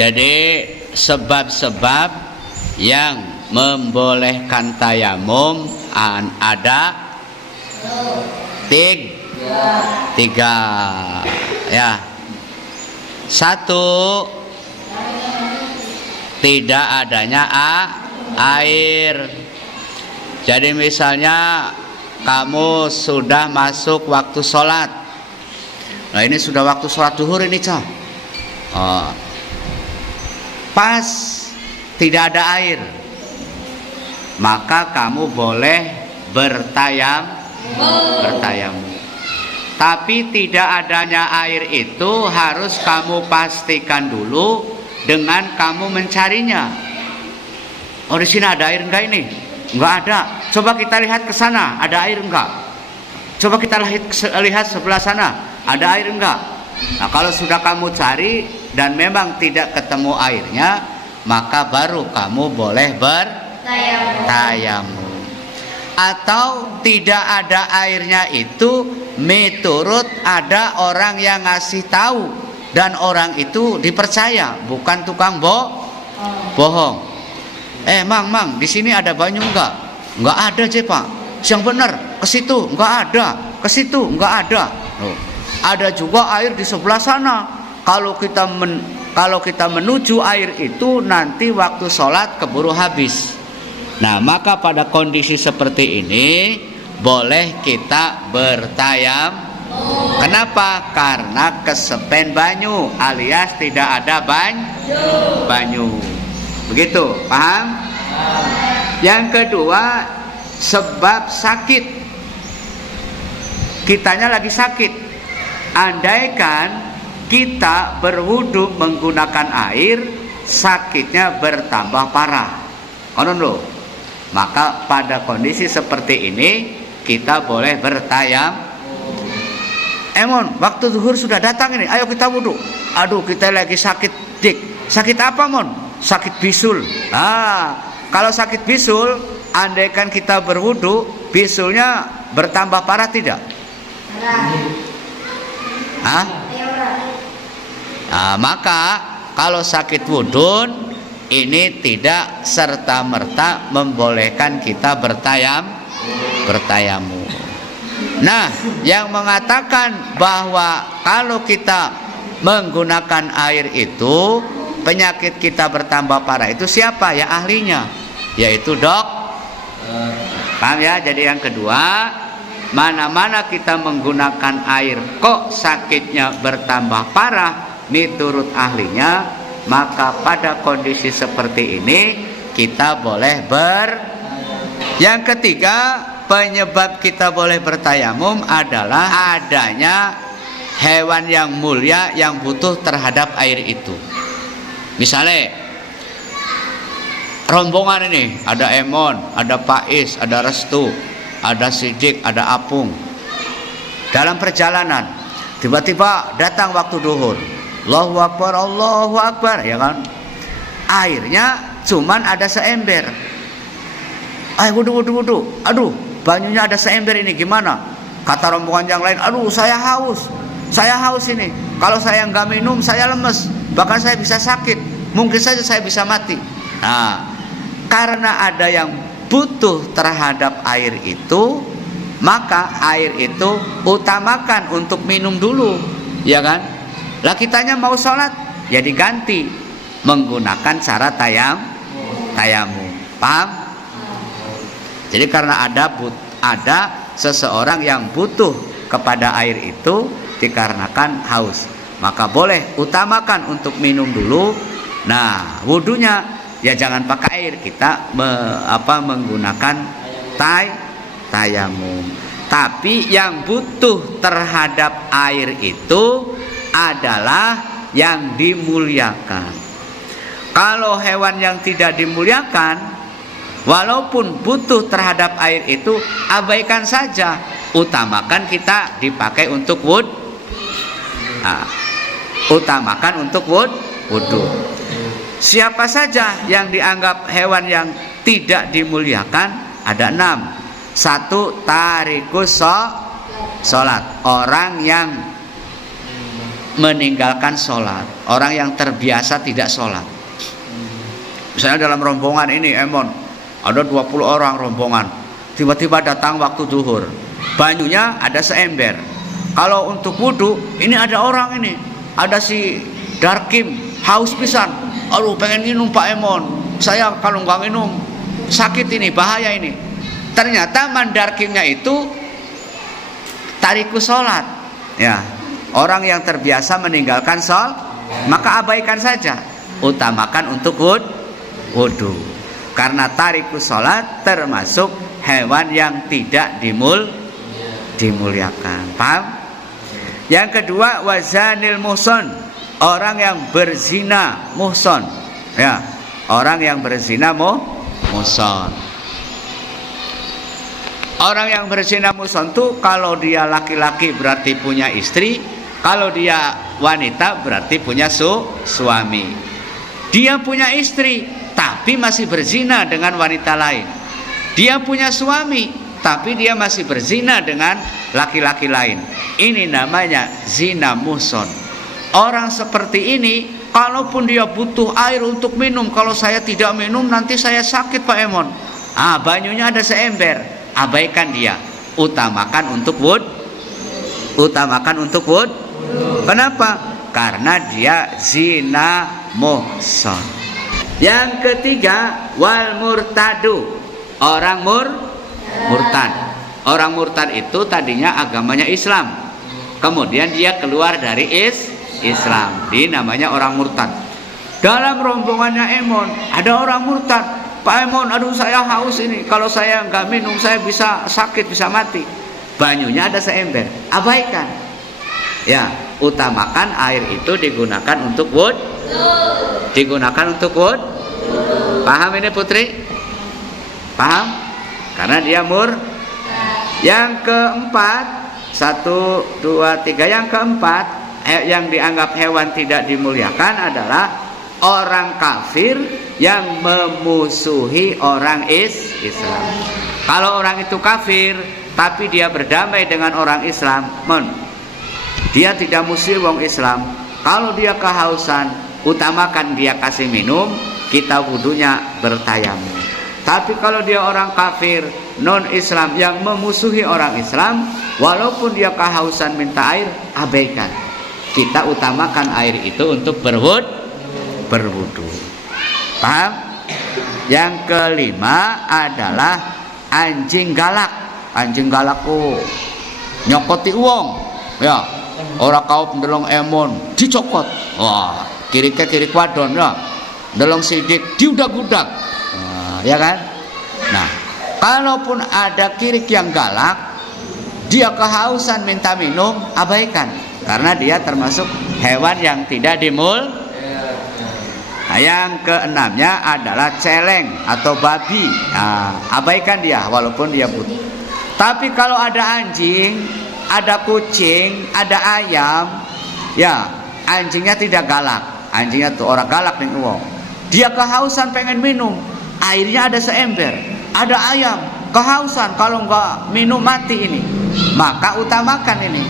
Jadi sebab-sebab yang membolehkan tayamum ada tiga ya. Satu, tidak adanya air. Jadi misalnya kamu sudah masuk waktu sholat. Nah ini sudah waktu sholat duhur ini Cah. Pas tidak ada air, maka kamu boleh bertayamum. Tapi tidak adanya air itu harus kamu pastikan dulu dengan kamu mencarinya. Oh di sini ada air enggak ini? Enggak ada. Coba kita lihat ke sana, ada air enggak? Coba kita lihat sebelah sana, ada air enggak? Nah kalau sudah kamu cari dan memang tidak ketemu airnya, maka baru kamu boleh bertayamum. Atau tidak ada airnya itu menurut ada orang yang ngasih tahu dan orang itu dipercaya, bukan tukang bohong. Mang, di sini ada banyu enggak? Enggak ada, Pak. Yang benar, ke situ enggak ada, ke situ enggak ada. Ada juga air di sebelah sana. Kalau kita menuju air itu nanti waktu sholat keburu habis. Nah maka pada kondisi seperti ini boleh kita bertayamum. Kenapa? Karena kesepen banyu alias tidak ada banyu. Begitu, paham? Yang kedua, sebab sakit. Kitanya lagi sakit. Andaikan kita berwudu menggunakan air, sakitnya bertambah parah. Konon loh. Maka pada kondisi seperti ini kita boleh bertayamum. Emon, waktu zuhur sudah datang ini, ayo kita wudu. Aduh, kita lagi sakit, Dik. Sakit apa, Mon? Sakit bisul. Kalau sakit bisul, andaikan kita berwudu, bisulnya bertambah parah tidak? Maka kalau sakit wudun ini tidak serta-merta membolehkan kita bertayamum. Nah, yang mengatakan bahwa kalau kita menggunakan air itu penyakit kita bertambah parah itu siapa? Ya ahlinya, yaitu paham ya? Jadi yang kedua, mana-mana kita menggunakan air kok sakitnya bertambah parah menurut ahlinya, maka pada kondisi seperti ini kita boleh Yang ketiga, penyebab kita boleh bertayamum adalah adanya hewan yang mulia yang butuh terhadap air itu. Misalnya rombongan ini, ada Emon, ada Pais, ada Restu, ada Sidik, ada Apung. Dalam perjalanan tiba-tiba datang waktu duhur. Allahu Akbar, ya kan? Airnya cuman ada seember. Ayo wudu. Aduh, banyunya ada seember ini gimana? Kata rombongan yang lain, aduh saya haus ini. Kalau saya nggak minum saya lemes, bahkan saya bisa sakit, mungkin saja saya bisa mati. Nah, karena ada yang butuh terhadap air itu, maka air itu utamakan untuk minum dulu, ya kan? Lah kitanya mau sholat, ya diganti menggunakan cara tayamum. Paham? Jadi karena ada seseorang yang butuh kepada air itu dikarenakan haus, maka boleh utamakan untuk minum dulu. Nah, wudunya ya jangan pakai air, kita menggunakan tayamum. Tapi yang butuh terhadap air itu adalah yang dimuliakan. Kalau hewan yang tidak dimuliakan, walaupun butuh terhadap air itu, abaikan saja, utamakan kita dipakai untuk utamakan untuk wudu. Siapa saja yang dianggap hewan yang tidak dimuliakan? Ada 6. 1, tarikus sholat, orang yang meninggalkan sholat. Orang yang terbiasa tidak sholat. Misalnya dalam rombongan ini Emon, ada 20 orang rombongan, tiba-tiba datang waktu zuhur, banyunya ada seember. Kalau untuk wudhu, ini ada orang ini, ada si Darkim, haus pisan, aduh pengen minum Pak Emon, saya kalau nggak minum sakit ini, bahaya ini. Ternyata mandarkimnya itu tarikus sholat, ya. Orang yang terbiasa meninggalkan sholat, maka abaikan saja, utamakan untuk wudhu. Karena tarikus sholat termasuk hewan yang tidak dimuliakan. Paham? Yang kedua, wazanil muhson, orang yang berzina muhson, ya, orang yang berzina muhson. Orang yang berzina muhson itu kalau dia laki-laki berarti punya istri, kalau dia wanita berarti punya suami. Dia punya istri tapi masih berzina dengan wanita lain. Dia punya suami tapi dia masih berzina dengan laki-laki lain. Ini namanya zina muhson. Orang seperti ini, kalaupun dia butuh air untuk minum, kalau saya tidak minum nanti saya sakit Pak Emon. Banyunya ada seember, abaikan dia. Utamakan untuk wud. Kenapa? Karena dia zina muhson. Yang ketiga, wal murtadu, orang murtad. Orang murtad itu tadinya agamanya Islam, kemudian dia keluar dari Islam, ini namanya orang murtad. Dalam rombongannya Emon ada orang murtad, Pak Emon, aduh saya haus ini, kalau saya nggak minum saya bisa sakit, bisa mati. Banyunya ada seember, abaikan. Ya, utamakan air itu digunakan untuk wud. Paham ini Putri? Paham? Karena dia Yang keempat, 1, 2, 3. Yang keempat, yang dianggap hewan tidak dimuliakan adalah orang kafir yang memusuhi orang Islam. Kalau orang itu kafir tapi dia berdamai dengan orang Islam, dia tidak musuh wong Islam. Kalau dia kehausan, utamakan dia kasih minum, kita wudunya bertayamum. Tapi kalau dia orang kafir non Islam yang memusuhi orang Islam, walaupun dia kehausan minta air, abaikan. Kita utamakan air itu untuk berwudu. Paham? Yang kelima adalah anjing galak. Anjing galak nyokoti uang, ya. Orang kau ndelong Emon dicokot, wah kiri wadon ya, ndelong sidik diudak-udak, ya kan? Nah, kalaupun ada kirik yang galak, dia kehausan minta minum, abaikan, karena dia termasuk hewan yang tidak yang keenamnya adalah celeng atau babi, abaikan dia walaupun dia butuh. Tapi kalau ada anjing, ada kucing, ada ayam, ya anjingnya tidak galak, anjingnya tuh orang galak nih uang. Dia kehausan pengen minum, airnya ada seember, ada ayam kehausan, kalau nggak minum mati ini, maka utamakan ini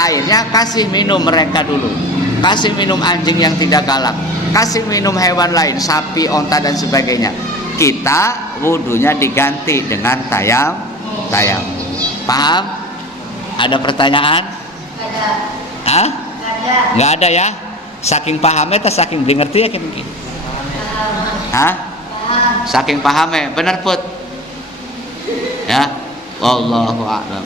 airnya, kasih minum mereka dulu, kasih minum anjing yang tidak galak, kasih minum hewan lain, sapi, onta dan sebagainya. Kita wudunya diganti dengan tayamum. Paham? Ada pertanyaan? Ada. Nggak ada ya? Saking pahamnya atau saking beli ngerti ya mungkin? Saking pahamnya, benar Put? Ya, wallahu a'lam.